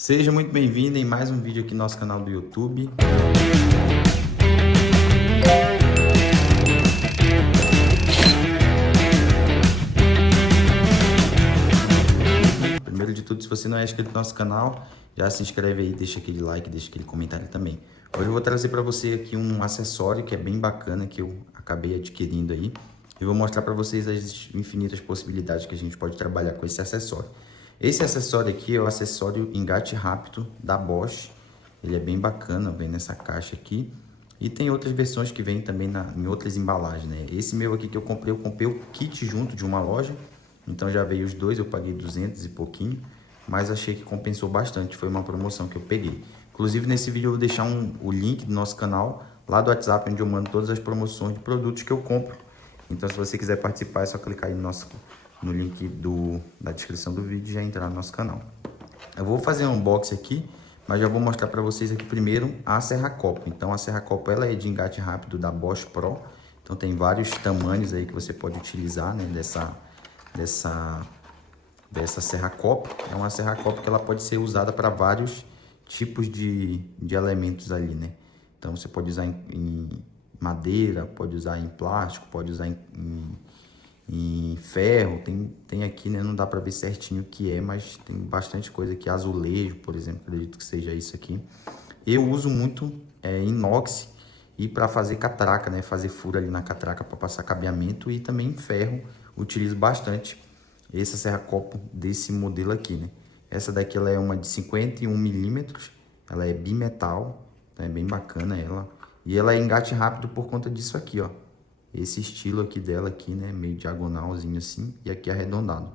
Seja muito bem-vindo em mais um vídeo aqui no nosso canal do YouTube. Primeiro de tudo, se você não é inscrito no nosso canal, já se inscreve aí, deixa aquele like, deixa aquele comentário também. Hoje eu vou trazer para você aqui um acessório que é bem bacana, que eu acabei adquirindo aí. E vou mostrar para vocês as infinitas possibilidades que a gente pode trabalhar com esse acessório. Esse acessório aqui é o acessório engate rápido da Bosch. Ele é bem bacana, vem nessa caixa aqui. E tem outras versões que vêm também em outras embalagens, né? Esse meu aqui que eu comprei o kit junto de uma loja. Então já veio os dois, eu paguei 200 e pouquinho. Mas achei que compensou bastante, foi uma promoção que eu peguei. Inclusive nesse vídeo eu vou deixar o link do nosso canal, lá do WhatsApp, onde eu mando todas as promoções de produtos que eu compro. Então se você quiser participar, é só clicar aí no link da descrição do vídeo e já entrar no nosso canal. Eu vou fazer um unboxing aqui, mas já vou mostrar para vocês aqui primeiro a serra-copo. Então a serra-copo ela é de engate rápido da Bosch Pro. Então tem vários tamanhos aí que você pode utilizar, né, dessa serra-copo. É uma serra-copo que ela pode ser usada para vários tipos de elementos ali, né? Então você pode usar em madeira, pode usar em plástico, pode usar em ferro, tem aqui, né, não dá para ver certinho o que é, mas tem bastante coisa aqui, azulejo, por exemplo, acredito que seja isso aqui. Eu uso muito inox e para fazer catraca, né, fazer furo ali na catraca para passar cabeamento, e também ferro, utilizo bastante essa serra-copo desse modelo aqui, né. Essa daqui ela é uma de 51 milímetros, ela é bimetal, é bem bacana ela, e ela é engate rápido por conta disso aqui, ó. Esse estilo aqui dela aqui, né, meio diagonalzinho assim, e aqui arredondado.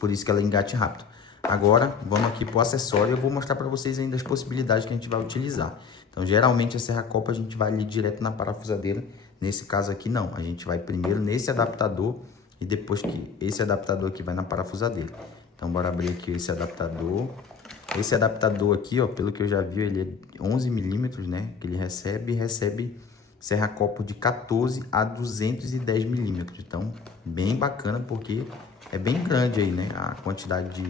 Por isso que ela é engate rápido. Agora, vamos aqui pro acessório, eu vou mostrar para vocês ainda as possibilidades que a gente vai utilizar. Então, geralmente a serra-copo a gente vai ali direto na parafusadeira. Nesse caso aqui não, a gente vai primeiro nesse adaptador e depois que esse adaptador aqui vai na parafusadeira. Então, bora abrir aqui esse adaptador. Esse adaptador aqui, ó, pelo que eu já vi, ele é 11 milímetros, né, que ele recebe serra-copo de 14 a 210 milímetros. Então, bem bacana, porque é bem grande aí, né, a quantidade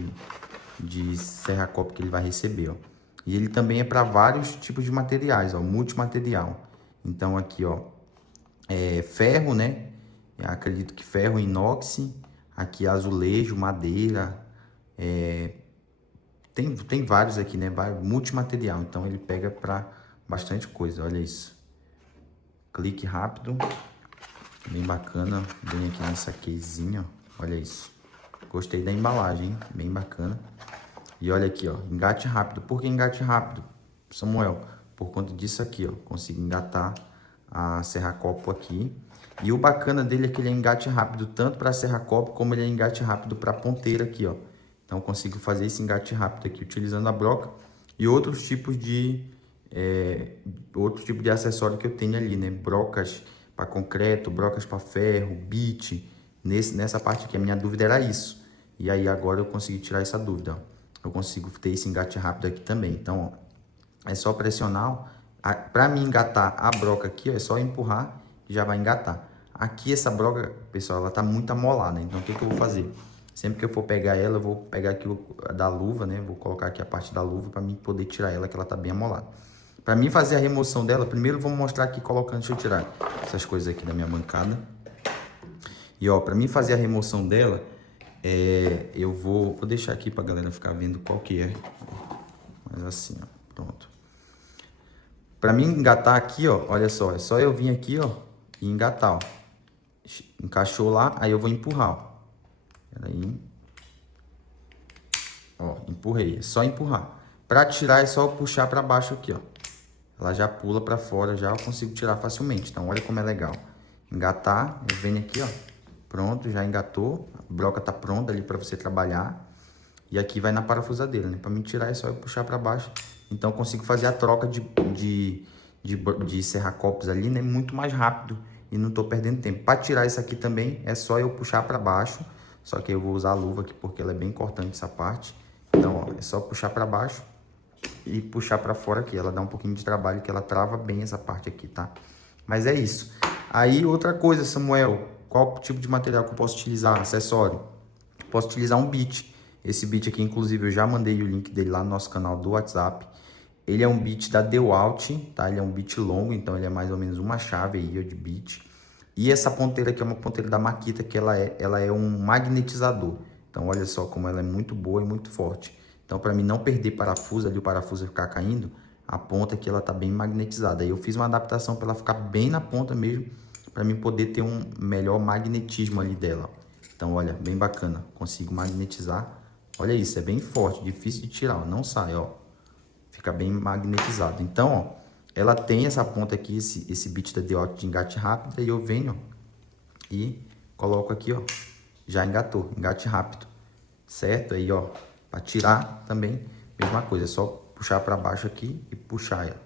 de serra-copo que ele vai receber, ó. E ele também é para vários tipos de materiais, ó, multimaterial. Então, aqui, ó, ferro, né, eu acredito que ferro, inox, aqui azulejo, madeira, tem vários aqui, né, multimaterial. Então, ele pega para bastante coisa, olha isso. Clique rápido, bem bacana, bem aqui nessa casezinha, ó, olha isso. Gostei da embalagem, hein? Bem bacana. E olha aqui, ó, engate rápido. Por que engate rápido, Samuel? Por conta disso aqui, ó, consigo engatar a serra-copo aqui. E o bacana dele é que ele é engate rápido tanto para serra-copo como ele é engate rápido para ponteira aqui, ó. Então consigo fazer esse engate rápido aqui utilizando a broca e outros tipos de acessório que eu tenho ali, né? Brocas para concreto, brocas para ferro, bit. Nessa parte aqui, a minha dúvida era isso. E aí agora eu consegui tirar essa dúvida, ó. Eu consigo ter esse engate rápido aqui também. Então, ó, é só pressionar. Para mim engatar a broca aqui, ó, é só empurrar e já vai engatar. Aqui essa broca, pessoal, ela tá muito amolada. Então, o que eu vou fazer? Sempre que eu for pegar ela, eu vou pegar aqui da luva, né? Vou colocar aqui a parte da luva para mim poder tirar ela, que ela tá bem amolada. Para mim fazer a remoção dela, primeiro vamos mostrar aqui colocando, deixa eu tirar essas coisas aqui da minha bancada. E ó, para mim fazer a remoção dela, eu vou deixar aqui pra galera ficar vendo qual que é. Mas assim, ó, pronto. Para mim engatar aqui, ó, olha só, é só eu vir aqui, ó, e engatar, ó. Encaixou lá, aí eu vou empurrar, ó. Peraí. Ó, empurrei, é só empurrar. Para tirar é só eu puxar para baixo aqui, ó. Ela já pula para fora, já eu consigo tirar facilmente. Então, olha como é legal. Engatar, eu venho aqui, ó. Pronto, já engatou. A broca tá pronta ali para você trabalhar. E aqui vai na parafusadeira, né? Para mim tirar é só eu puxar para baixo. Então, eu consigo fazer a troca de serra-copos ali, né? Muito mais rápido e não tô perdendo tempo. Para tirar isso aqui também, é só eu puxar para baixo. Só que eu vou usar a luva aqui porque ela é bem cortante essa parte. Então, ó, é só puxar para baixo e puxar para fora aqui. Ela dá um pouquinho de trabalho, que ela trava bem essa parte aqui, tá? Mas é isso. Aí, outra coisa, Samuel, qual tipo de material que eu posso utilizar? Acessório. Posso utilizar um bit. Esse bit aqui, inclusive, eu já mandei o link dele lá no nosso canal do WhatsApp. Ele é um bit da DeWalt, tá? Ele é um bit longo, então ele é mais ou menos uma chave aí de bit. E essa ponteira aqui é uma ponteira da Makita, que ela é um magnetizador. Então olha só como ela é muito boa e muito forte. Então para mim não perder parafuso ali, o parafuso ficar caindo, a ponta aqui ela tá bem magnetizada. Aí eu fiz uma adaptação para ela ficar bem na ponta mesmo, para mim poder ter um melhor magnetismo ali dela. Então olha, bem bacana, consigo magnetizar. Olha isso, é bem forte, difícil de tirar, ó, não sai, ó. Fica bem magnetizado. Então, ó, ela tem essa ponta aqui, esse bit da DeWalt de engate rápido, e eu venho, ó, e coloco aqui, ó, já engatou, engate rápido, certo? Aí, ó, para tirar também, mesma coisa, é só puxar para baixo aqui e puxar ela.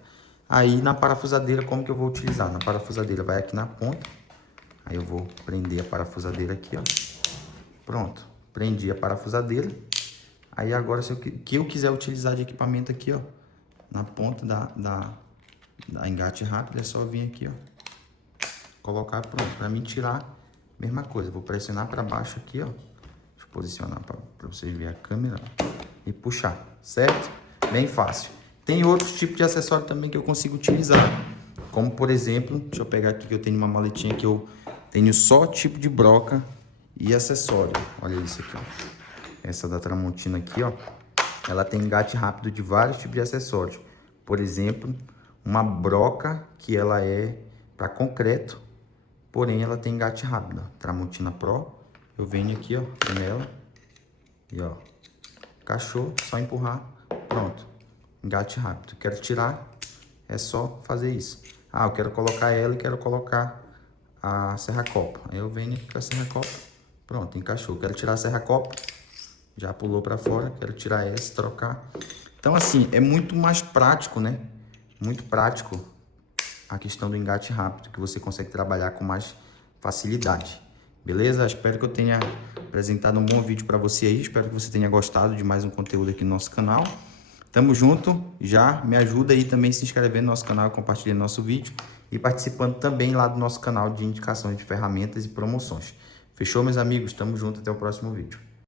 Aí, na parafusadeira, como que eu vou utilizar? Na parafusadeira vai aqui na ponta, aí eu vou prender a parafusadeira aqui, ó, pronto, prendi a parafusadeira. Aí agora, se eu quiser utilizar de equipamento aqui, ó, na ponta da engate rápido, é só vir aqui, ó, colocar, pronto. Para mim tirar, mesma coisa, vou pressionar para baixo aqui, ó, deixa eu posicionar para vocês verem a câmera, ó, e puxar, certo? Bem fácil. Tem outros tipos de acessório também que eu consigo utilizar, como por exemplo, deixa eu pegar aqui que eu tenho uma maletinha que eu tenho só tipo de broca e acessório. Olha isso aqui, ó. Essa da Tramontina aqui, ó, ela tem engate rápido de vários tipos de acessórios. Por exemplo, uma broca que ela é para concreto, porém ela tem engate rápido. Tramontina Pro, eu venho aqui, ó, nela e ó, encaixou, só empurrar, pronto, engate rápido. Quero tirar, é só fazer isso. Ah, eu quero colocar ela e quero colocar a serra-copa. Aí eu venho aqui com a serra-copa, pronto, encaixou. Quero tirar a serra-copa, já pulou para fora, quero tirar essa, trocar. Então assim, é muito mais prático, né? Muito prático a questão do engate rápido, que você consegue trabalhar com mais facilidade. Beleza? Espero que eu tenha apresentado um bom vídeo para você aí. Espero que você tenha gostado de mais um conteúdo aqui no nosso canal. Tamo junto. Já me ajuda aí também se inscrevendo no nosso canal, compartilhando nosso vídeo e participando também lá do nosso canal de indicações de ferramentas e promoções. Fechou, meus amigos? Tamo junto. Até o próximo vídeo.